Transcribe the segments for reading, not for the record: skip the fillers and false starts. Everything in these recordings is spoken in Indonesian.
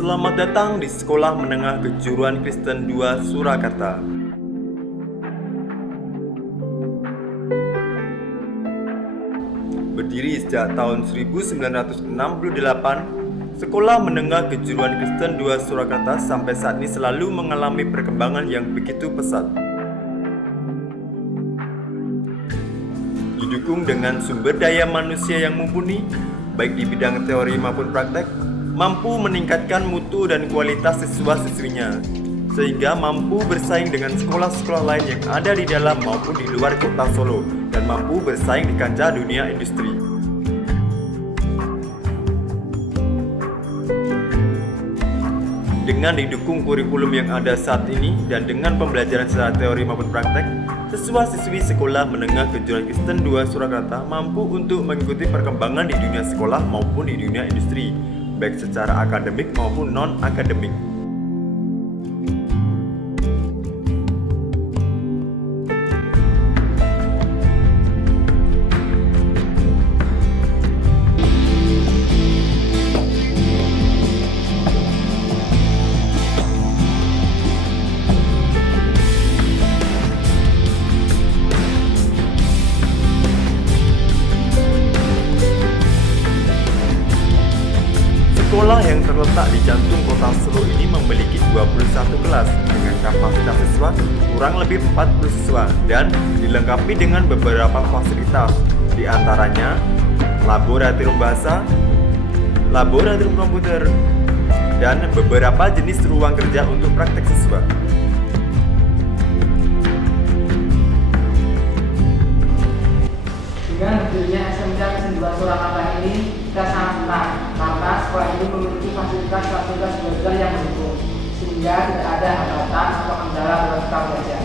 Selamat datang di Sekolah Menengah Kejuruan Kristen 2 Surakarta. Berdiri sejak tahun 1968, Sekolah Menengah Kejuruan Kristen 2 Surakarta sampai saat ini selalu mengalami perkembangan yang begitu pesat. Didukung dengan sumber daya manusia yang mumpuni, baik di bidang teori maupun praktek, mampu meningkatkan mutu dan kualitas siswa-siswinya, sehingga mampu bersaing dengan sekolah-sekolah lain yang ada di dalam maupun di luar kota Solo, dan mampu bersaing di kancah dunia industri. Dengan didukung kurikulum yang ada saat ini dan dengan pembelajaran secara teori maupun praktek, siswa-siswi Sekolah Menengah Kejuruan Kristen 2 Surakarta mampu untuk mengikuti perkembangan di dunia sekolah maupun di dunia industri, baik secara akademik maupun non-akademik. Sekolah yang terletak di jantung kota Solo ini memiliki 21 kelas dengan kapasitas siswa kurang lebih 40 siswa dan dilengkapi dengan beberapa fasilitas, di antaranya laboratorium bahasa, laboratorium komputer, dan beberapa jenis ruang kerja untuk praktek siswa. Dengan berdirinya SMK Kristen 2 Surakarta ini, kita sangat senang karena sekolah ini memiliki fasilitas belajar yang mendukung, sehingga tidak ada hambatan atau kendala dalam kita belajar.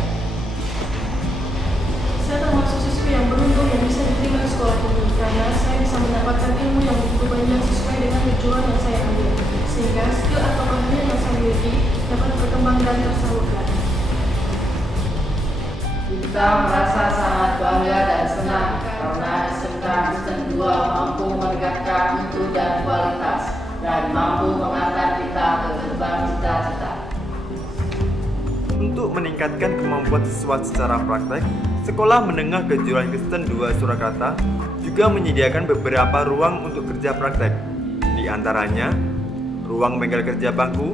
Saya termasuk siswa yang beruntung yang bisa diterima di sekolah ini, karena saya bisa mendapatkan ilmu yang begitu banyak sesuai dengan tujuan yang saya ambil, sehingga skill atau keahlian yang saya miliki dapat berkembang dan tersalurkan. Kita merasa sangat bangga dan senang karena SMK Kristen 2 mampu meningkatkan mutu dan kualitas dan mampu mengantar kita ke gerbang cita-cita. Untuk meningkatkan kemampuan siswa secara praktek, Sekolah Menengah Kejuruan Kristen 2 Surakarta juga menyediakan beberapa ruang untuk kerja praktek, di antaranya ruang bengkel kerja bangku,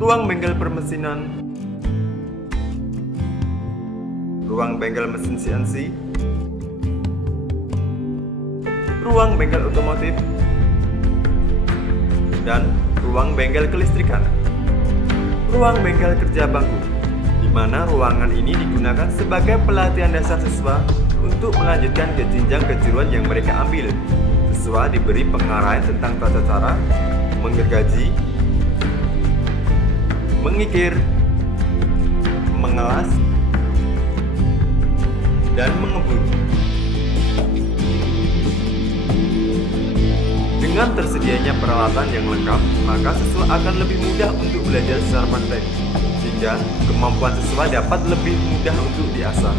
ruang bengkel permesinan, ruang bengkel mesin CNC, ruang bengkel otomotif, dan ruang bengkel kelistrikan. Ruang bengkel kerja bangku, di mana ruangan ini digunakan sebagai pelatihan dasar siswa untuk melanjutkan ke jenjang kejuruan yang mereka ambil. Siswa diberi pengarahan tentang tata cara menggergaji, mengikir, mengelas, dan mengebul. Dengan tersedianya peralatan yang lengkap, maka siswa akan lebih mudah untuk belajar secara praktek, sehingga kemampuan siswa dapat lebih mudah untuk diasah.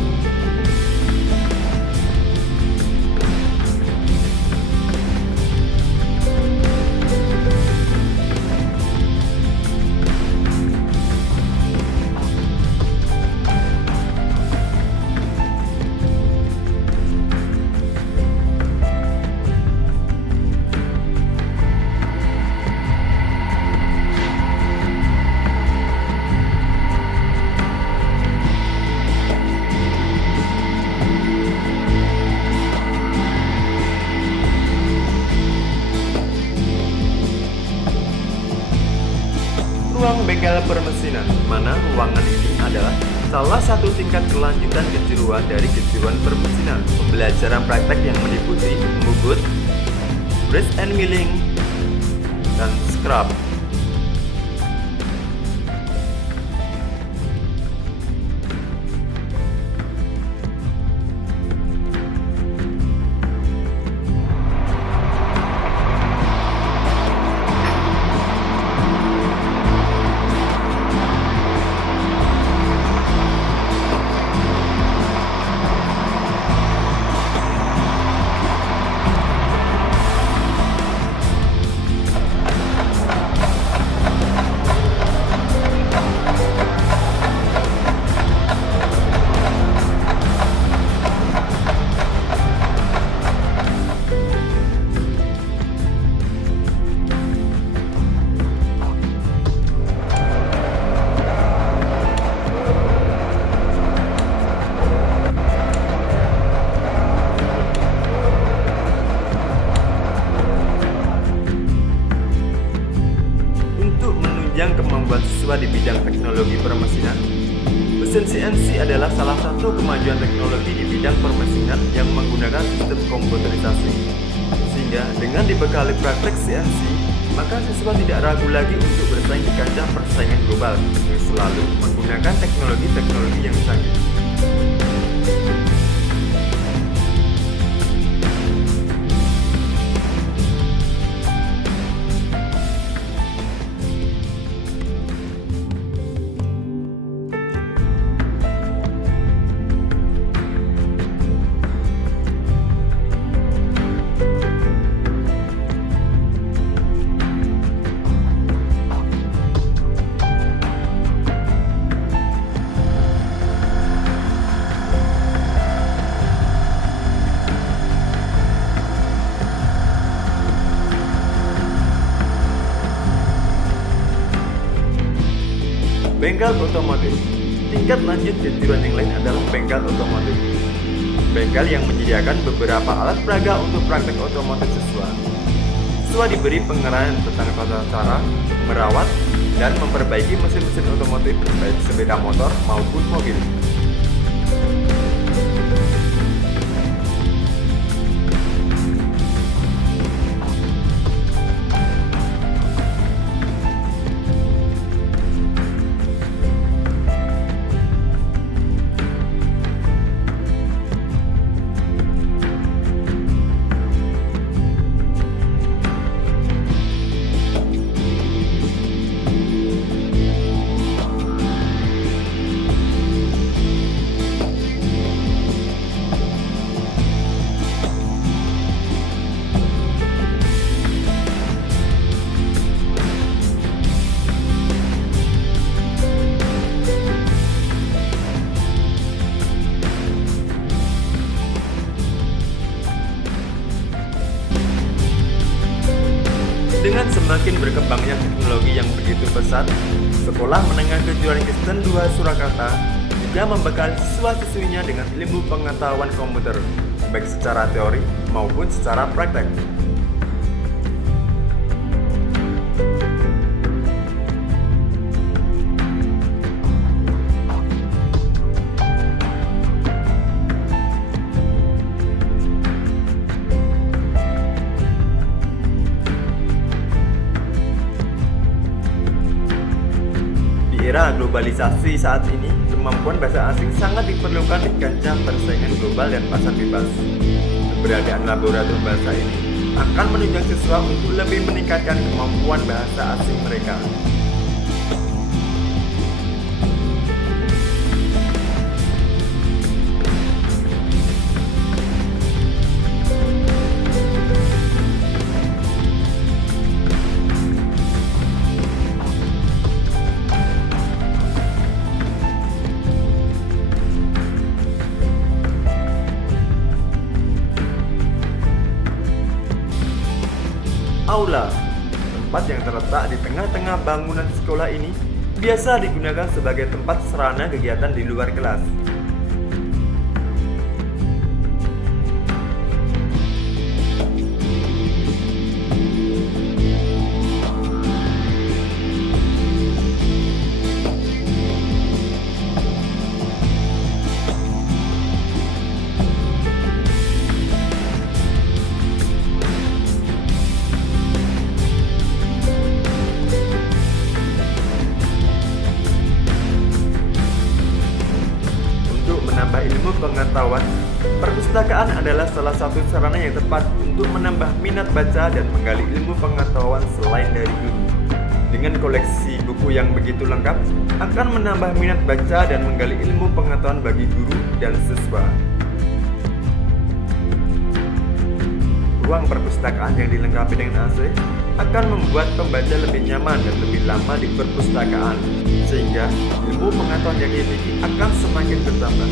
Ruang bengkel permesinan, di mana ruangan ini adalah salah satu tingkat kelanjutan kejuruan dari kejuruan permesinan. Pembelajaran praktek yang meliputi mengugut, press and milling, dan scrub. permesinan. Mesin CNC adalah salah satu kemajuan teknologi di bidang permesinan yang menggunakan sistem komputerisasi. Sehingga dengan dibekali praktek CNC, maka siswa tidak ragu lagi untuk bersaing di kancah persaingan global yang selalu menggunakan teknologi-teknologi yang canggih. Bengkel otomotif. Tingkat lanjut kejuruan yang lain adalah bengkel otomotif. Bengkel yang menyediakan beberapa alat peraga untuk praktek otomotif siswa. Siswa diberi pengarahan tentang tata cara merawat dan memperbaiki mesin-mesin otomotif baik sepeda motor maupun mobil. Dengan semakin berkembangnya teknologi yang begitu pesat, Sekolah Menengah Kejuruan Kristen 2 Surakarta juga membekali siswa-siswinya dengan ilmu pengetahuan komputer, baik secara teori maupun secara praktek. Di era globalisasi saat ini, kemampuan bahasa asing sangat diperlukan di kancah persaingan global dan pasar bebas. Keberadaan laboratorium bahasa ini akan menunjang siswa untuk lebih meningkatkan kemampuan bahasa asing mereka. Aula, tempat yang terletak di tengah-tengah bangunan sekolah ini, biasa digunakan sebagai tempat sarana kegiatan di luar kelas. Menambah ilmu pengetahuan, perpustakaan adalah salah satu sarana yang tepat untuk menambah minat baca dan menggali ilmu pengetahuan selain dari guru. Dengan koleksi buku yang begitu lengkap, akan menambah minat baca dan menggali ilmu pengetahuan bagi guru dan siswa. Ruang perpustakaan yang dilengkapi dengan AC akan membuat pembaca lebih nyaman dan lebih lama di perpustakaan, sehingga ilmu pengetahuan yang dimiliki akan semakin bertambah.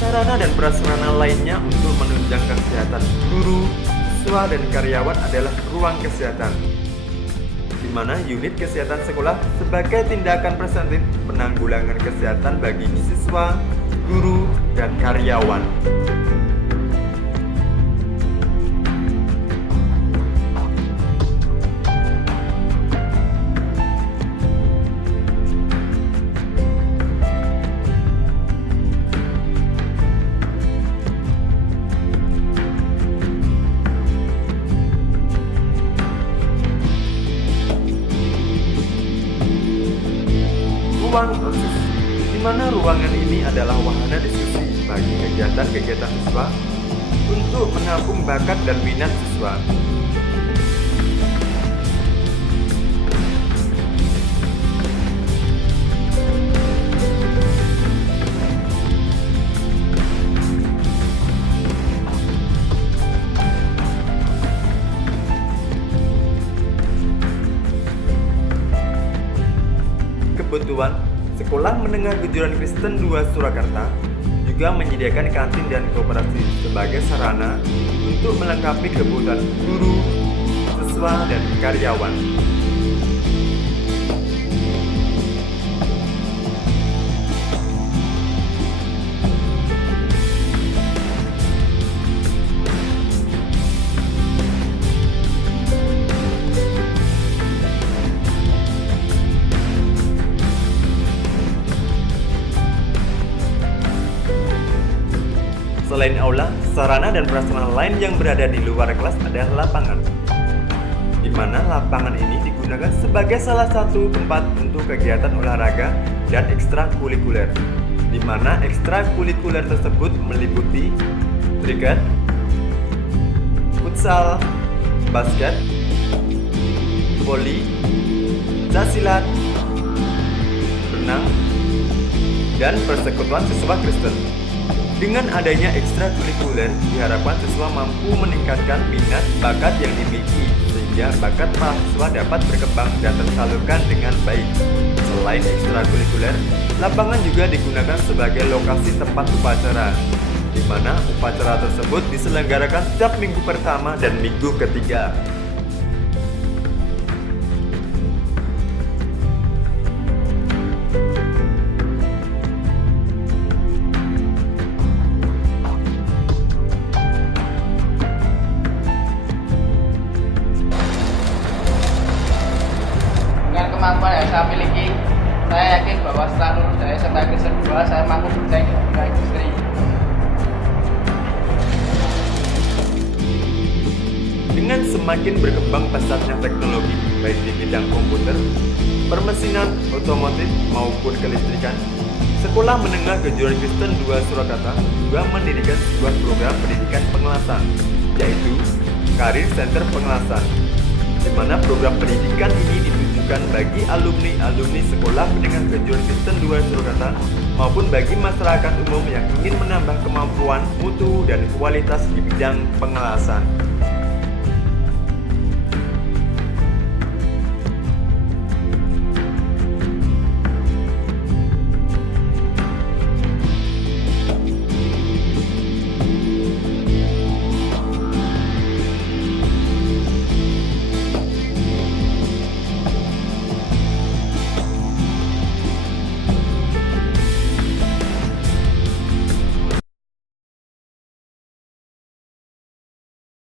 Sarana dan prasarana lainnya untuk menunjang kesehatan guru, siswa, dan karyawan adalah ruang kesehatan. Di di mana unit kesehatan sekolah sebagai tindakan preventif penanggulangan kesehatan bagi siswa, guru, dan karyawan. Ruang OSIS, di mana ruangan ini adalah wahana diskusi bagi kegiatan-kegiatan siswa untuk menampung bakat dan minat siswa. Kebetulan, Sekolah Menengah Kejuruan Kristen 2 Surakarta juga menyediakan kantin dan koperasi sebagai sarana untuk melengkapi kebutuhan guru, siswa, dan karyawan. Selain aula, sarana dan prasarana lain yang berada di luar kelas adalah lapangan, di mana lapangan ini digunakan sebagai salah satu tempat untuk kegiatan olahraga dan ekstrakurikuler, di mana ekstrakurikuler tersebut meliputi kriket, futsal, basket, voli, pencak renang, dan persekutuan siswa Kristen. Dengan adanya ekstrakurikuler, diharapkan siswa mampu meningkatkan minat bakat yang dimiliki, sehingga bakat para siswa dapat berkembang dan tersalurkan dengan baik. Selain ekstrakurikuler, lapangan juga digunakan sebagai lokasi tempat upacara, di mana upacara tersebut diselenggarakan setiap minggu pertama dan minggu ketiga. Kemampuan yang saya miliki, saya yakin bahwa setelah lulus dari SMA Kristen 2, saya mampu bersaing di dunia industri. Dengan semakin berkembang pesatnya teknologi, baik di bidang komputer, permesinan, otomotif, maupun kelistrikan, Sekolah Menengah Kejuruan Kristen 2 Surakarta juga mendirikan sebuah program pendidikan pengelasan, yaitu Karir Center Pengelasan, di mana program pendidikan ini ditujukan bagi alumni-alumni Sekolah Menengah Kejuruan Kristen 2 Surakarta maupun bagi masyarakat umum yang ingin menambah kemampuan, mutu, dan kualitas di bidang pengelasan.